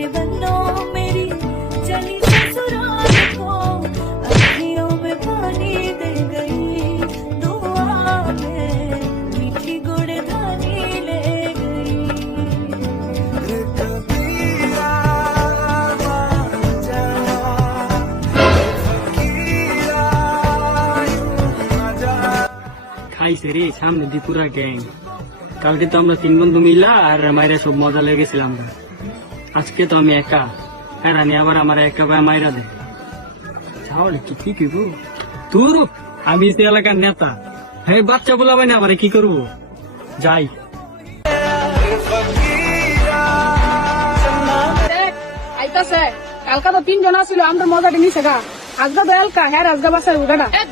जाने बनो मेरी चली ससुराल को अखियों में पानी दे गई दुआ में मीठी गुड़ धानी ले गई খাইছে রে সামনে দি পুরা গ্যাং। কালকে তো আমরা 3 বন্ধু মিলা আর মাইরা সব মজা লেগেছিলাম। আজকে তো আমি একা, হ্যাঁ রানি আবার আমার একা ভাই মাইরা দে। তাহলে কি কি করব? তোর আমি তো এলাকার নেতা, হ্যাঁ বাচ্চা বলাবে না আবার কি করব? যাই আইতাছে কালকা তো 3 জন ছিল আমরা মজাটা নিছে গা আজকে তো এলকা হ্যাঁ আজকে বাসায় উঠাটা ए